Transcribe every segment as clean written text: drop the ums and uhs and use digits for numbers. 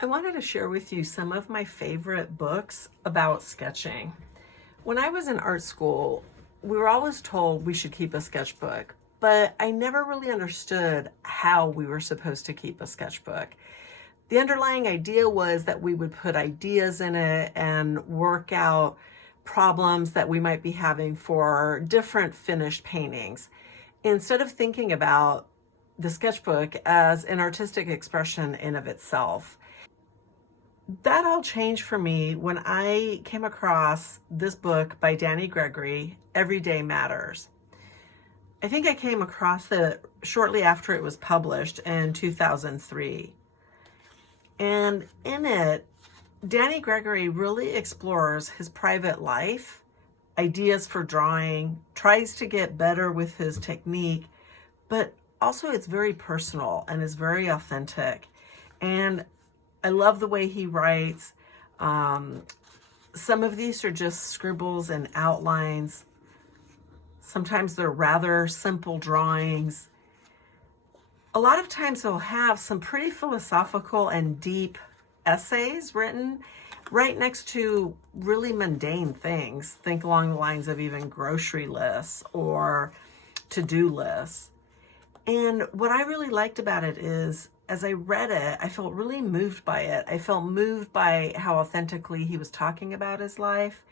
I wanted to share with you some of my favorite books about sketching. When I was in art school, we were always told we should keep a sketchbook, but I never really understood how we were supposed to keep a sketchbook. The underlying idea was that we would put ideas in it and work out problems that we might be having for different finished paintings, instead of thinking about the sketchbook as an artistic expression in of itself. That all changed for me when I came across this book by Gregory, Every Day Matters. I think I came across it shortly after it was published in 2003. And in it, Gregory really explores his private life, ideas for drawing, tries to get better with his technique, but also it's very personal and is very authentic. And I love the way he writes. Some of these are just scribbles and outlines. Sometimes they're rather simple drawings. A lot of times he'll have some pretty philosophical and deep essays written right next to really mundane things. Think along the lines of even grocery lists or to-do lists. And what I really liked about it is, as I read it, I felt really moved by it. I felt moved by how authentically he was talking about his life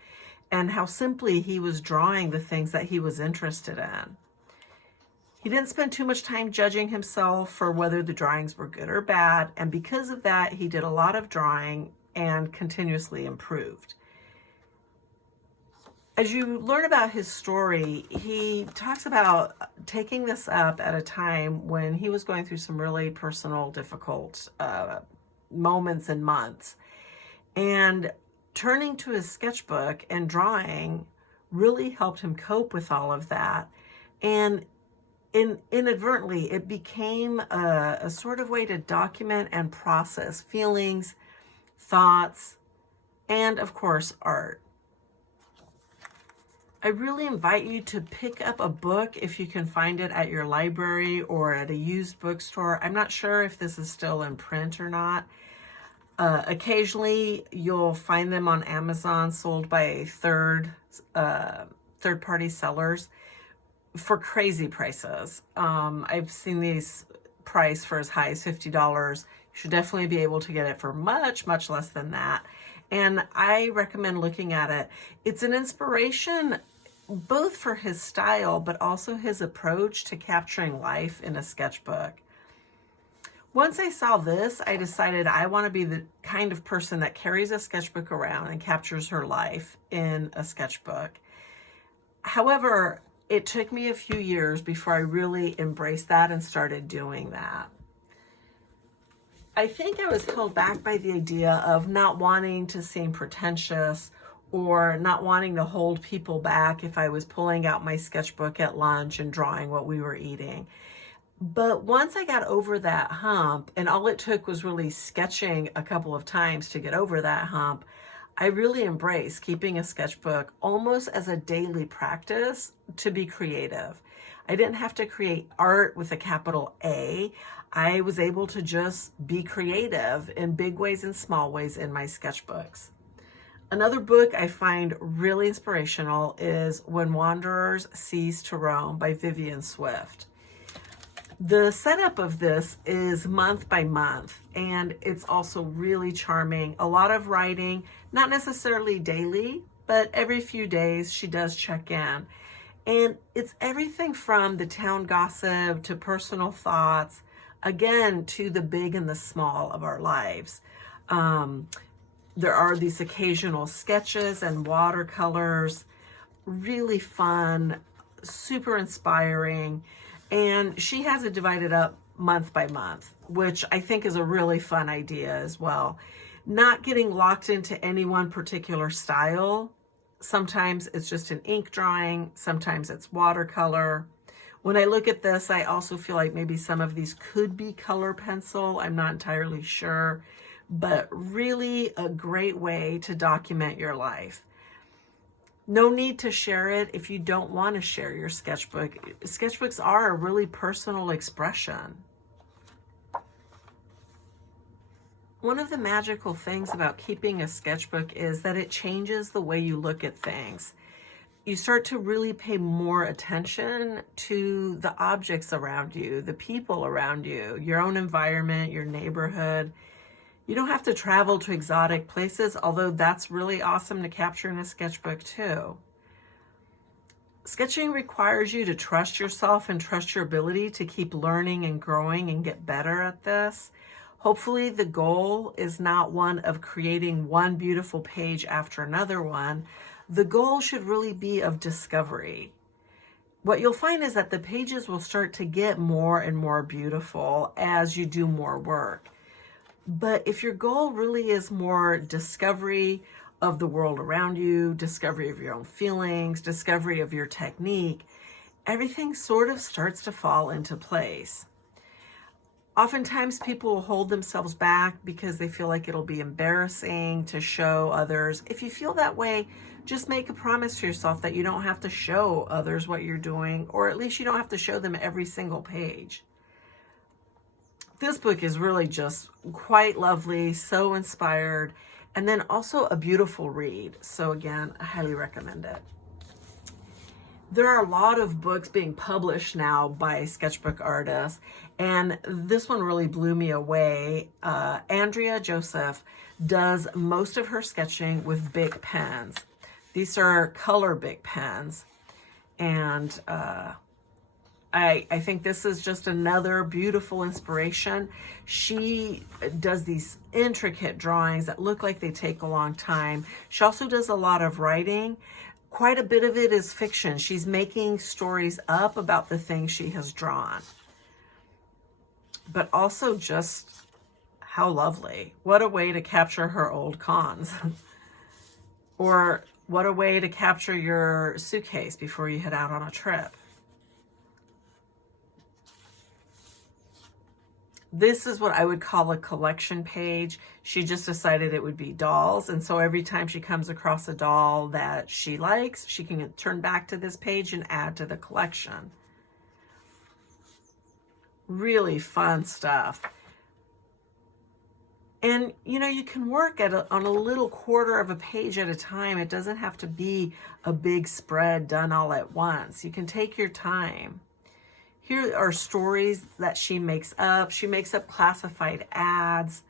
and how simply he was drawing the things that he was interested in. He didn't spend too much time judging himself for whether the drawings were good or bad, and because of that, he did a lot of drawing and continuously improved. As you learn about his story, he talks about taking this up at a time when he was going through some really personal, difficult moments and months. And turning to his sketchbook and drawing really helped him cope with all of that. And inadvertently, it became a sort of way to document and process feelings, thoughts, and of course, art. I really invite you to pick up a book if you can find it at your library or at a used bookstore. I'm not sure if this is still in print or not. Occasionally, you'll find them on Amazon sold by third-party sellers for crazy prices. I've seen these priced for as high as $50. You should definitely be able to get it for much, much less than that. And I recommend looking at it. It's an inspiration both for his style, but also his approach to capturing life in a sketchbook. Once I saw this, I decided I want to be the kind of person that carries a sketchbook around and captures her life in a sketchbook. However, it took me a few years before I really embraced that and started doing that. I think I was held back by the idea of not wanting to seem pretentious or not wanting to hold people back if I was pulling out my sketchbook at lunch and drawing what we were eating. But once I got over that hump, and all it took was really sketching a couple of times to get over that hump, I really embraced keeping a sketchbook almost as a daily practice to be creative. I didn't have to create art with a capital A. I was able to just be creative in big ways and small ways in my sketchbooks. Another book I find really inspirational is When Wanderers Cease to Roam by Vivian Swift. The setup of this is month by month, and it's also really charming. A lot of writing, not necessarily daily, but every few days she does check in. And it's everything from the town gossip to personal thoughts, again, to the big and the small of our lives. There are these occasional sketches and watercolors, really fun, super inspiring. And she has it divided up month by month, which I think is a really fun idea as well. Not getting locked into any one particular style. Sometimes it's just an ink drawing, sometimes it's watercolor. When I look at this, I also feel like maybe some of these could be color pencil. I'm not entirely sure, but really a great way to document your life. No need to share it if you don't want to share your sketchbook. Sketchbooks are a really personal expression. One of the magical things about keeping a sketchbook is that it changes the way you look at things. You start to really pay more attention to the objects around you, the people around you, your own environment, your neighborhood. You don't have to travel to exotic places, although that's really awesome to capture in a sketchbook too. Sketching requires you to trust yourself and trust your ability to keep learning and growing and get better at this. Hopefully the goal is not one of creating one beautiful page after another one. The goal should really be of discovery. What you'll find is that the pages will start to get more and more beautiful as you do more work. But if your goal really is more discovery of the world around you, discovery of your own feelings, discovery of your technique, everything sort of starts to fall into place. Oftentimes people will hold themselves back because they feel like it'll be embarrassing to show others. If you feel that way, just make a promise to yourself that you don't have to show others what you're doing, or at least you don't have to show them every single page. This book is really just quite lovely, so inspired, and then also a beautiful read. So again, I highly recommend it. There are a lot of books being published now by sketchbook artists, and this one really blew me away. Andrea Joseph does most of her sketching with Bic pens. These are color Bic pens, and I think this is just another beautiful inspiration. She does these intricate drawings that look like they take a long time. She also does a lot of writing. Quite a bit of it is fiction. She's making stories up about the things she has drawn. But also just how lovely. What a way to capture her old cons. Or what a way to capture your suitcase before you head out on a trip. This is what I would call a collection page. She just decided it would be dolls. And so every time she comes across a doll that she likes, she can turn back to this page and add to the collection. Really fun stuff. And you know, you can work on a little quarter of a page at a time. It doesn't have to be a big spread done all at once. You can take your time. Here are stories that she makes up. She makes up classified ads.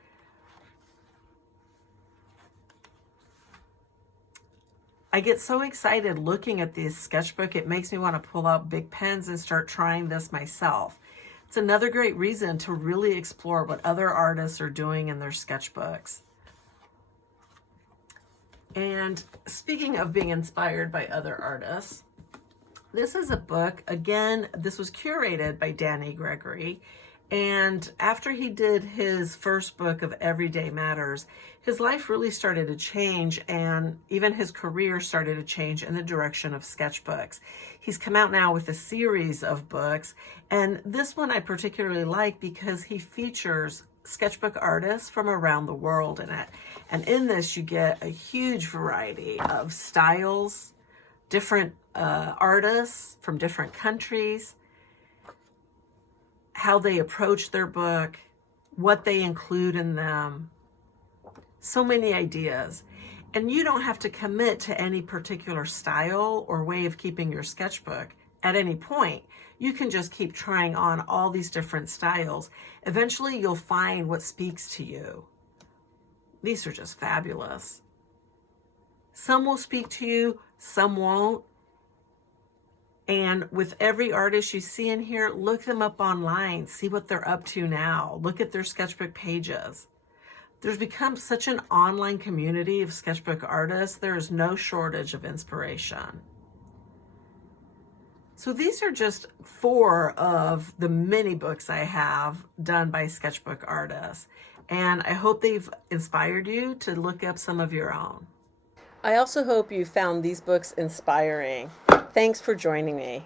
I get so excited looking at this sketchbook. It makes me want to pull out Bic pens and start trying this myself. It's another great reason to really explore what other artists are doing in their sketchbooks. And speaking of being inspired by other artists, this is a book, again, this was curated by Gregory. And after he did his first book of Everyday Matters, his life really started to change, and even his career started to change in the direction of sketchbooks. He's come out now with a series of books, and this one I particularly like because he features sketchbook artists from around the world in it. And in this, you get a huge variety of styles, different artists from different countries, how they approach their book, what they include in them. So many ideas. And you don't have to commit to any particular style or way of keeping your sketchbook at any point. You can just keep trying on all these different styles. Eventually, you'll find what speaks to you. These are just fabulous. Some will speak to you, some won't. And with every artist you see in here, look them up online, see what they're up to now. Look at their sketchbook pages. There's become such an online community of sketchbook artists. There is no shortage of inspiration. So these are just 4 of the many books I have done by sketchbook artists. And I hope they've inspired you to look up some of your own. I also hope you found these books inspiring. Thanks for joining me.